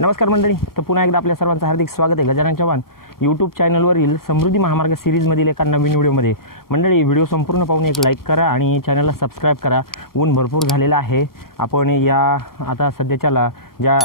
नमस्कार मंडळी, तर पुन्हा एकदा आपल्या सर्वांचं हार्दिक स्वागत आहे गजानन चव्हाण यूट्यूब चॅनलवरील समृद्धी महामार्ग सिरीजमधील एका नवीन व्हिडिओमध्ये। मंडळी, व्हिडिओ संपूर्ण पाहून एक लाईक करा आणि चॅनलला सबस्क्राईब करा। ऊन भरपूर झालेला आहे। आपण या आता सध्याच्याला ज्या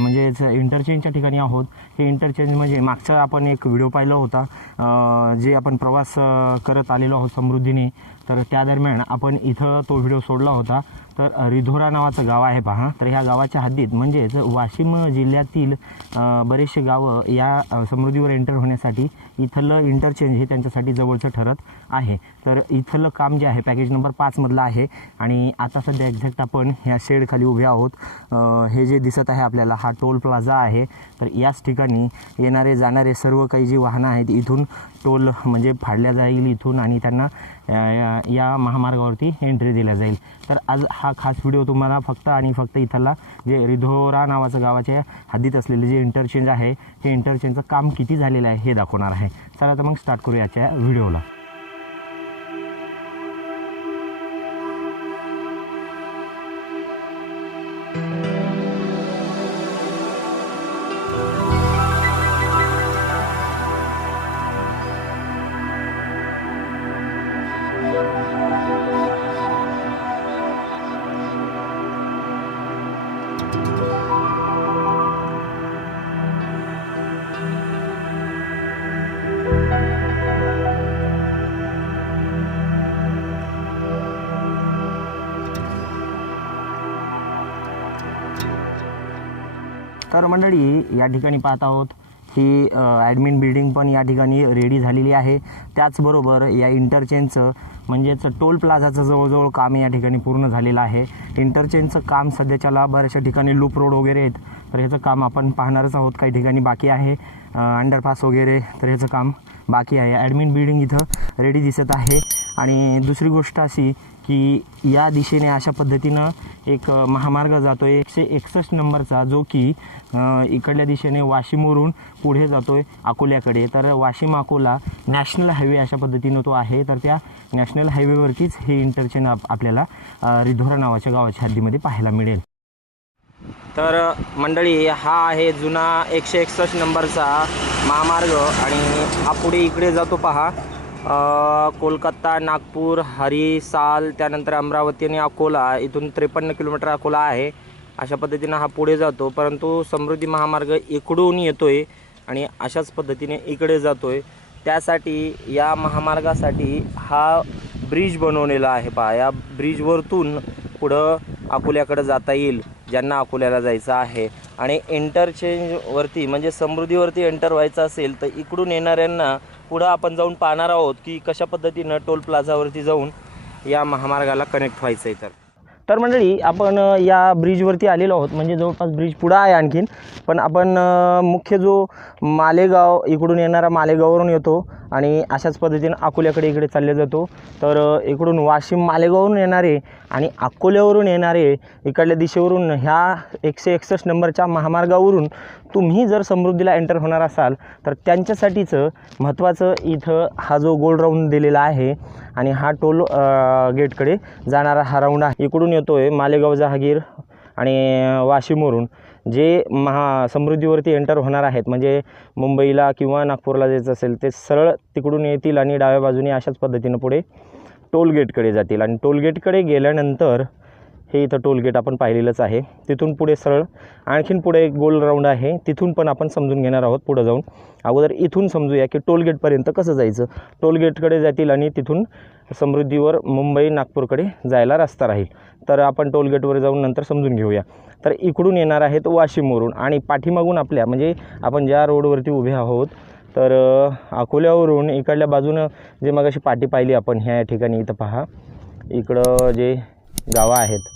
म्हणजेच इंटरचेंजच्या ठिकाणी आहोत। हे इंटरचेंज म्हणजे मागचा आपण एक व्हिडिओ पाहिला होता, जे आपण प्रवास करत आलेलो आहोत समृद्धीने। तर त्या दरम्यान आपण इथं तो व्हिडिओ सोडला होता। तर रिधोरा नावाचं गाव आहे पहा। तर ह्या गावाच्या हद्दीत म्हणजेच वाशिम जिल्ह्यातील बरेचसे गावं या समृद्धीवर एंटर होण्यासाठी इथलं इंटरचेंज हे त्यांच्यासाठी जवळचं ठरत आहे। तर इथलं काम जे आहे पॅकेज नंबर 5 मधलं आहे आणि आता सध्या एक्झॅक्ट आपण ह्या शेडखाली उभे आहोत। हे जे दिसत आहे आपल्याला हा टोल प्लाझा आहे। तर याच ठिकाणी येणारे जाणारे सर्व काही जी वाहनं आहेत इथून टोल म्हणजे फाडल्या जाईल इथून आणि त्यांना या महामार्गावरती एंट्री दिल्या जाईल। तर आज हा खास व्हिडिओ तुम्हाला फक्त आणि फक्त इथला जे रिधोरा नावाचं गावाच्या हद्दीत असलेले जे इंटरचेंज आहे हे इंटरचेंजचं काम किती झालेलं आहे हे दाखवणार आहे। चला तर मग स्टार्ट करूया याच्या व्हिडिओला। तर मंडळी, या ठिकाणी पाहत आहोत ही ॲडमिन बिल्डिंग पण या ठिकाणी रेडी झालेली आहे। त्याचबरोबर या इंटरचेंजचं म्हणजेच टोल प्लाझाचं जवळजवळ काम या ठिकाणी पूर्ण झालेलं आहे। इंटरचेंजचं काम सध्याच्याला बऱ्याचशा ठिकाणी लूप रोड वगैरे आहेत, तर ह्याचं काम आपण पाहणारच आहोत। काही ठिकाणी बाकी आहे अंडरपास वगैरे, तर ह्याचं काम बाकी आहे। ॲडमिन बिल्डिंग इथं रेडी दिसत आहे। आणि दुसरी गोष्ट अशी की या दिशेने अशा पद्धतीनं एक महामार्ग जातो आहे 161 नंबरचा, जो की इकडल्या दिशेने वाशिमवरून पुढे जातो आहे अकोल्याकडे। तर वाशिम अकोला नॅशनल हायवे अशा पद्धतीनं तो आहे। तर त्या नॅशनल हायवेवरतीच हे इंटरचेंज आपल्याला रिधोरा नावाच्या गावाच्या हद्दीमध्ये पाहायला मिळेल। तर मंडळी, हा आहे जुना 161 नंबरचा महामार्ग आणि हा पुढे इकडे जातो पहा। कोलकाता, नागपूर, हरिसाल, त्यानंतर अमरावती आणि अकोला, इथून 53 किलोमीटर अकोला आहे। अशा पद्धतीनं हा पुढे जातो, परंतु समृद्धी महामार्ग इकडून येतोय आणि अशाच पद्धतीने इकडे जातोय। त्यासाठी या महामार्गासाठी हा ब्रिज बनवलेला आहे पहा। या ब्रिजवरतून पुढं अकोल्याकडे जाता येईल ज्यांना अकोल्याला जायचं आहे। आणि इंटरचेंजवरती म्हणजे समृद्धीवरती एंटर व्हायचं असेल तर इकडून येणाऱ्यांना पुढं आपण जाऊन पाहणार आहोत की कशा पद्धतीनं टोल प्लाझावरती जाऊन या महामार्गाला कनेक्ट व्हायचं आहे। तर मंडळी, आपण या ब्रिजवरती आलेलो आहोत, म्हणजे जवळपास ब्रिज पुढं आहे आणखीन, पण आपण मुख्य जो मालेगाव इकडून येणारा मालेगाववरून येतो आणि अशाच पद्धतीनं अकोल्याकडे इकडे चालले जातो। तर इकडून वाशिम मालेगाववरून येणारे आणि अकोल्यावरून येणारे इकडल्या दिशेवरून ह्या 161 नंबरच्या महामार्गावरून तुम्ही जर समृद्धीला एंटर होणार असाल तर त्यांच्यासाठीचं महत्त्वाचं इथं हा जो गोल राऊंड दिलेला आहे आणि हा टोल गेटकडे जाणारा हा राऊंड आहे। इकडून येतो आहे मालेगाव, जहागीर आणि वाशिमवरून जे समृद्धीवरती एंटर होणार आहेत, म्हणजे मुंबईला किंवा नागपूरला जायचं असेल ते सरळ तिकडून येतील आणि डाव्या बाजूने अशाच पद्धतीनं पुढे टोल गेटकडे जातील। आणि टोल गेटकडे गेल्यानंतर हे इथं टोल गेट आपण पाहिलेलंच आहे। तिथून पुढे सरळ आणखीन पुढे एक गोल राऊंड आहे, तिथून पण आपण समजून घेणार आहोत पुढं जाऊन। अगोदर इथून समजूया की टोल गेटपर्यंत कसं जायचं। टोल गेटकडे जातील आणि तिथून समृद्धीवर मुंबई नागपूरकडे जायला रस्ता राहील। तर आपण टोल गेटवर जाऊन नंतर समजून घेऊया। तर इकडून येणार आहेत वाशिमवरून आणि पाठीमागून आपल्या म्हणजे आपण ज्या रोडवरती उभे आहोत तर अकोल्यावरून इकडल्या बाजूनं जे मगाशी पाटी पाहिली आपण ह्या ठिकाणी इथं पहा, इकडं जे गावं आहेत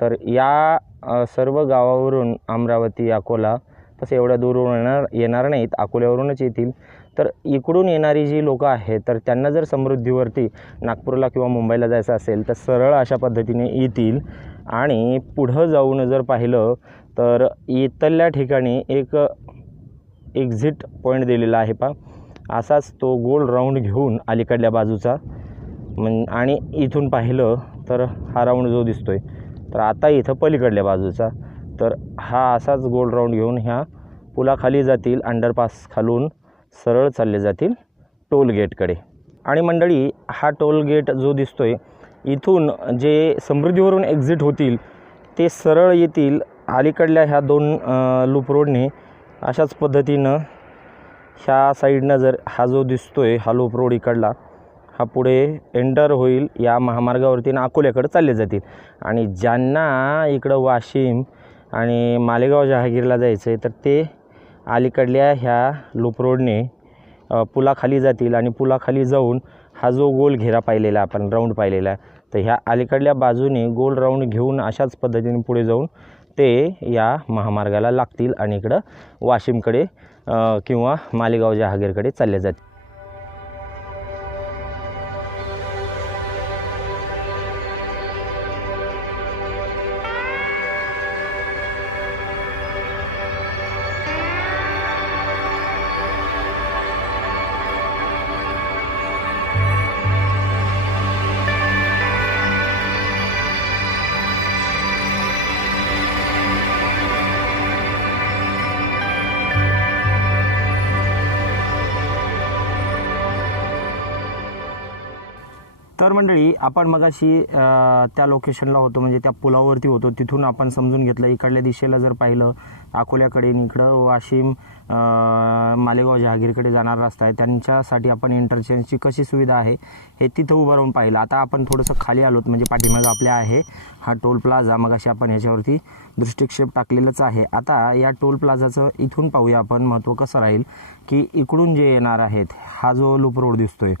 तर या सर्व गावावरून अमरावती, अकोला तसं एवढ्या दूरवरून येणार नाहीत, अकोल्यावरूनच येतील। तर इकडून येणारी जी लोकं आहेत तर त्यांना जर समृद्धीवरती नागपूरला किंवा मुंबईला जायचं असेल तर सरळ अशा पद्धतीने येतील आणि पुढं जाऊन जर पाहिलं तर इथल्या ठिकाणी एक एक्झिट पॉईंट दिलेला आहे पहा। असाच तो गोल राऊंड घेऊन अलीकडल्या बाजूचा आणि इथून पाहिलं तर हा राऊंड जो दिसतोय तर आता इथं पलीकडल्या बाजूचा तर हा असाच गोल राऊंड घेऊन ह्या पुलाखाली जातील, अंडरपास खालून सरळ चालले जातील टोल गेटकडे. आणि मंडळी, हा टोल गेट जो दिसतोय इथून जे समृद्धीवरून एक्झिट होतील ते सरळ येतील अलीकडल्या ह्या 2 लूप रोडने. अशाच पद्धतीनं ह्या साईडनं जर हा जो दिसतोय हा लूप रोड इकडला हा पुढे एंटर होईल या महामार्गावरती आणि अकोल्याकडे चालले जातील. आणि ज्यांना इकडं वाशिम आणि मालेगाव जहागीरला जायचं आहे तर ते अलीकडल्या ह्या लूप रोडने पुलाखाली जातील. आणि पुलाखाली जाऊन हा जो गोल घेरा पाहिलेला आपण राऊंड पाहिलेला आहे तर ह्या अलीकडल्या बाजूने गोल राऊंड घेऊन अशाच पद्धतीने पुढे जाऊन ते या महामार्गाला लागतील आणि इकडं वाशिमकडे किंवा मालेगाव जहागीरकडे चालले जातील. तर मंडळी, आपण मगाशी त्या लोकेशनला होतो, म्हणजे त्या पुलावरती होतो. तिथून आपण समजून घेतलं इकडल्या दिशेला जर पाहिलं अकोल्याकडे इकडं वाशिम मालेगाव जहागीरकडे जाणारा रस्ता आहे. त्यांच्यासाठी आपण इंटरचेंजची कशी सुविधा आहे हे तिथं उभं राहून पाहिलं. आता आपण थोडंसं खाली आलोत, म्हणजे पाठीमागं आपल्या आहे हा टोल प्लाझा. मगाशी आपण ह्याच्यावरती दृष्टिक्षेप टाकलेलंच आहे. आता या टोल प्लाझाचं इथून पाहूया आपण महत्त्व कसं राहील, की इकडून जे येणार आहेत हा जो लूप रोड दिसतोय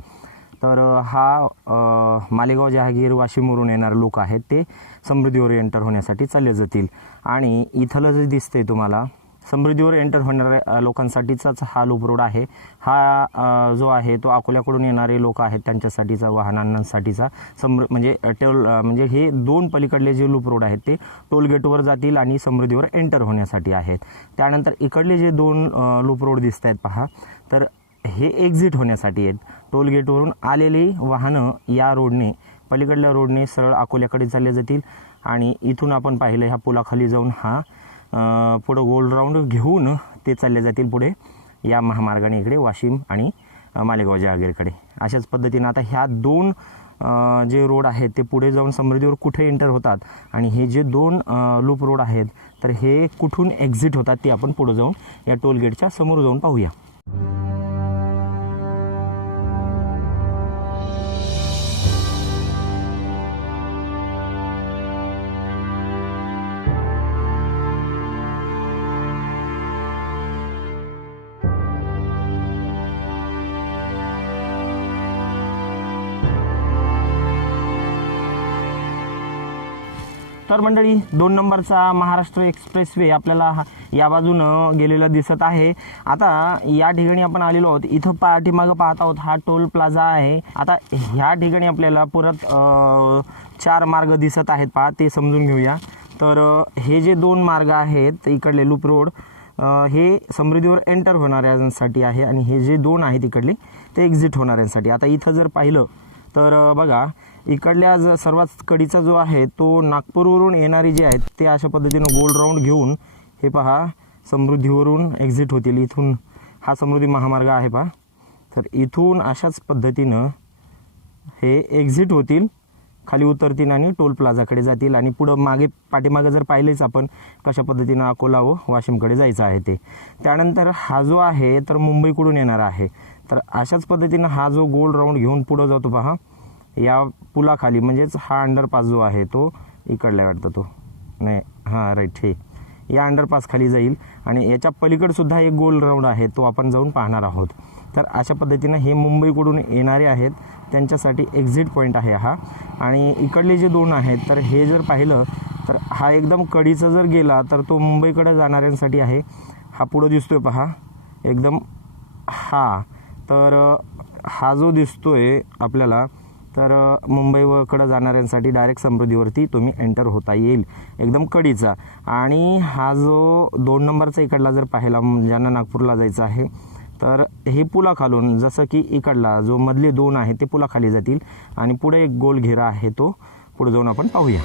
तर हा मालेगाव जहागीर वाशिमवरून येणारे लोक आहेत ते समृद्धीवर एंटर होण्यासाठी चालले जातील. आणि इथलं जे दिसतंय तुम्हाला समृद्धीवर एंटर होणाऱ्या लोकांसाठीचाच हा लूप रोड आहे. हा जो आहे तो अकोल्याकडून येणारे लोक आहेत त्यांच्यासाठीचा, वाहनांसाठीचा म्हणजे म्हणजे हे 2 पलीकडले जे लूप रोड आहेत ते टोलगेटवर जातील आणि समृद्धीवर एंटर होण्यासाठी आहेत. त्यानंतर इकडले जे 2 लूप रोड दिसत आहेत पहा, तर हे एक्झिट होण्यासाठी आहेत. टोलगेटवरून आलेली वाहनं या रोडने, पलीकडल्या रोडने सरळ अकोल्याकडे चालले जातील. आणि इथून आपण पाहिलं ह्या पुलाखाली जाऊन हा पुढं गोल राऊंड घेऊन ते चालले जातील पुढे या महामार्गाने इकडे वाशिम आणि मालेगाव जहागीरकडे. अशाच पद्धतीनं आता ह्या 2 जे रोड आहेत ते पुढे जाऊन समृद्धीवर कुठे एंटर होतात आणि हे जे 2 लूप रोड आहेत तर हे कुठून एक्झिट होतात ते आपण पुढे जाऊन या टोलगेटच्या समोर जाऊन पाहूया. तर मंडळी, 2 नंबरचा महाराष्ट्र एक्सप्रेस वे आपल्याला या बाजूनं गेलेला दिसत आहे. आता या ठिकाणी आपण आलेलो आहोत. इथं पाठीमागं पाहत आहोत हा टोल प्लाझा आहे. आता ह्या ठिकाणी आपल्याला परत 4 मार्ग दिसत आहेत पहा, ते समजून घेऊया. तर हे जे 2 मार्ग आहेत इकडले लूप रोड हे समृद्धीवर एंटर होणाऱ्यांसाठी आहे आणि हे जे 2 आहेत इकडले ते एक्झिट होणाऱ्यांसाठी. आता इथं जर पाहिलं तर बघा, इकडल्या सर्वात कडीचा जो आहे तो नागपूरवरून येणारी जी आहेत ते अशा पद्धतीनं गोल राऊंड घेऊन हे पहा समृद्धीवरून एक्झिट होतील. इथून हा समृद्धी महामार्ग आहे पहा, तर इथून अशाच पद्धतीनं हे एक्झिट होतील, खाली उतरतील आणि टोल प्लाझाकडे जातील. आणि पुढं पाठीमागं जर पाहिलेच आपण कशा पद्धतीनं अकोला व वाशिमकडे जायचं आहे ते. त्यानंतर हा जो आहे तर मुंबईकडून येणारा आहे. तर अशाच पद्धतीनं हा जो गोल राऊंड घेऊन पुढं जातो पहा या पुलाखाली, म्हणजेच हा अंडरपास जो आहे तो इकडला वाटतं, तो नाही, हां राईट, हे या अंडरपास खाली जाईल आणि याच्या पलीकडसुद्धा एक गोल राऊंड आहे तो आपण जाऊन पाहणार आहोत. तर अशा पद्धतीनं हे मुंबईकडून येणारे आहेत त्यांच्यासाठी एक्झिट पॉईंट आहे हा. आणि इकडले जे 2 आहेत तर हे जर पाहिलं तर हा एकदम कडीचा जर गेला तर तो मुंबईकडे जाणाऱ्यांसाठी आहे. हा पुढं दिसतोय पहा एकदम, हा तर हा जो दिसतोय आपल्याला तर मुंबईकडं जाणाऱ्यांसाठी डायरेक्ट समृद्धीवरती तुम्ही एंटर होता येईल एकदम कडीचा. आणि हा जो 2 नंबरचा इकडला जर पाहिला, ज्यांना नागपूरला जायचं आहे तर हे पुलाखालून, जसं की इकडला जो मधले 2 आहेत ते पुलाखाली जातील आणि पुढे एक गोल घेरा आहे तो पुढे जाऊन आपण पाहूया.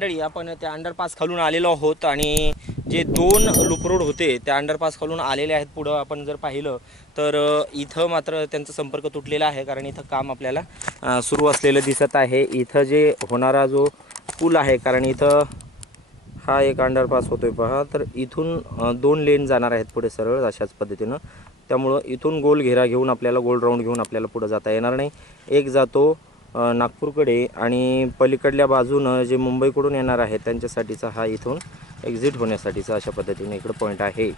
मंडळी आपण त्या अंडरपास खालून आलेलो आहोत आणि जे 2 लूप रोड होते त्या अंडरपास खालून आलेले आहेत. पुढं आपण जर पाहिलं तर इथं मात्र त्यांचा संपर्क तुटलेला आहे, कारण इथं काम आपल्याला सुरू असलेलं दिसत आहे. इथं जे होणारा जो पूल आहे, कारण इथं हा एक अंडरपास होतोय पहा, तर इथून 2 लेन जाणार आहेत पुढे सरळ अशाच पद्धतीनं. त्यामुळं इथून गोल घेरा घेऊन आपल्याला गोल राऊंड घेऊन आपल्याला पुढे जाता येणार नाही. एक जातो नागपूरकडे आणि पलीकडल्या बाजूनं जे मुंबईकडून येणार आहे त्यांच्यासाठीचा हा इथून एक्झिट होण्यासाठीचा अशा पद्धतीने इकडं पॉईंट आहे.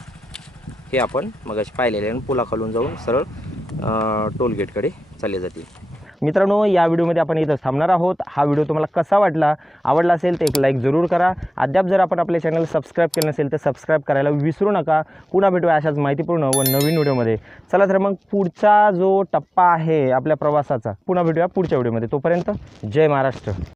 हे आपण मगाशी पाहिलेले आणि पुलाखालून जाऊन सरळ टोल गेटकडे चालले जातील. मित्रांनो, या व्हिडिओमध्ये आपण इथं थांबणार आहोत. हा व्हिडिओ तुम्हाला कसा वाटला, आवडला असेल तर एक लाईक जरूर करा. अद्याप जर आपण आपल्या चॅनल सबस्क्राईब केलं नसेल तर सबस्क्राईब करायला विसरू नका. पुन्हा भेटूया अशाच माहितीपूर्ण व नवीन व्हिडिओमध्ये. चला तर मग पुढचा जो टप्पा आहे आपल्या प्रवासाचा पुन्हा भेटूया पुढच्या व्हिडिओमध्ये. तोपर्यंत जय महाराष्ट्र.